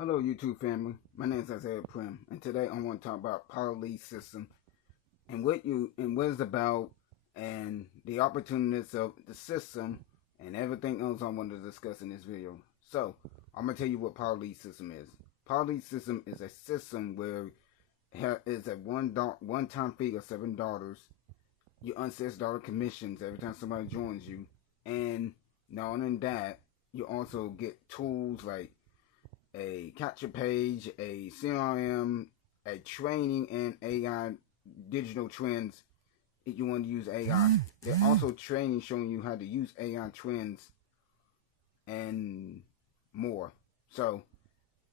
Hello YouTube family, my name is Primm, and today I want to talk about power lead system and what it's about and the opportunities of the system and everything else I want to discuss in this video. So I'm gonna tell you what power lead system is. Power lead system is a system where it's a one-time fee of $7. You earn $6 commissions every time somebody joins you, and not only that, you also get tools like a capture page, a CRM, a training, and AI digital trends if you want to use AI. They're also training showing you how to use AI trends and more. So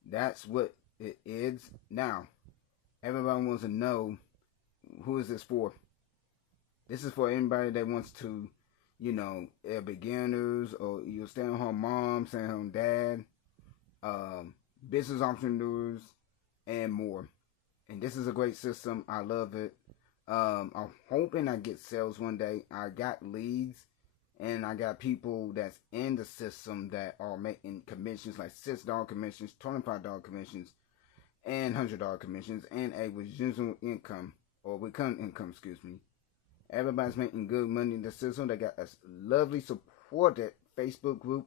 that's what it is. Now, everybody wants to know, who is this for? This is for anybody that wants to, beginners, or you're stay-at-home mom, stay-at-home dad, business entrepreneurs, and more. And this is a great system. I love it. I'm hoping I get sales one day. I got leads, and I got people that's in the system that are making commissions, like $6 commissions, $25 commissions, and $100 commissions, and a residual income, or recurring income, excuse me. Everybody's making good money in the system. They got a lovely supported Facebook group,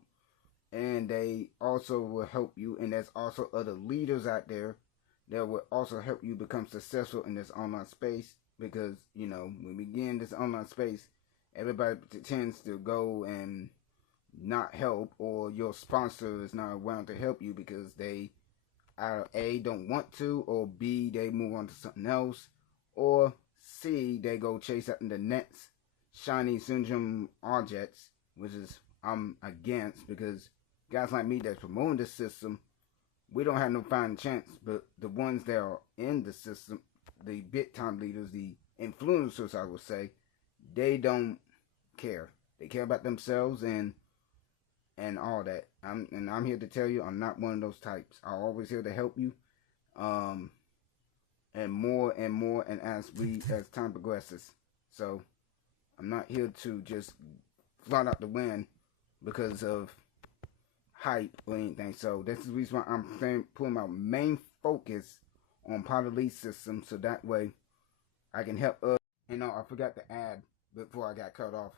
and they also will help you, and there's also other leaders out there that will also help you become successful in this online space. Because when we get in this online space, everybody tends to go and not help, or your sponsor is not around to help you because they either A, don't want to, or B, they move on to something else, or C, they go chase after the next shiny syndrome objects, which is I'm against, because guys like me that's promoting this system, we don't have no fighting chance. But the ones that are in the system, the big time leaders, the influencers, I would say, they don't care. They care about themselves and all that. I'm here to tell you, I'm not one of those types. I'm always here to help you, and more, and as time progresses. So I'm not here to just fly out the wind because of hype or anything. So this is the reason why I'm putting my main focus on power lead system, so that way I can help us. I forgot to add before I got cut off,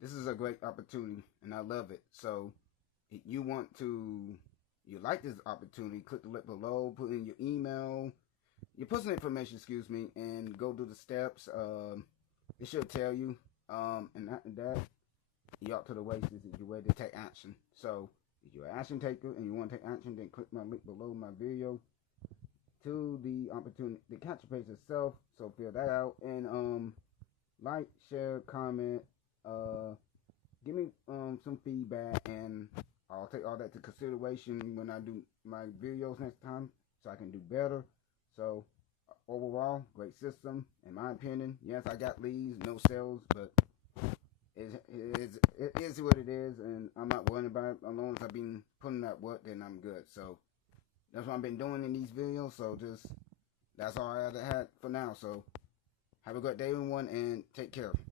this is a great opportunity and I love it. So if you like this opportunity, click the link below, put in your email, your personal information, excuse me, and go do the steps. It should tell you, and after that, you're up to the races if you're ready to take action. So if you're an action taker and you want to take action, then click my link below my video to the opportunity, the capture page itself. So fill that out, and like, share, comment, give me some feedback, and I'll take all that to consideration when I do my videos next time, so I can do better. So overall, great system in my opinion. Yes, I got leads, no sales, but it is what it is, and I'm not worried about it. As long as I've been putting that work, then I'm good. So that's what I've been doing in these videos. So that's all I had for now. So have a great day, everyone, and take care.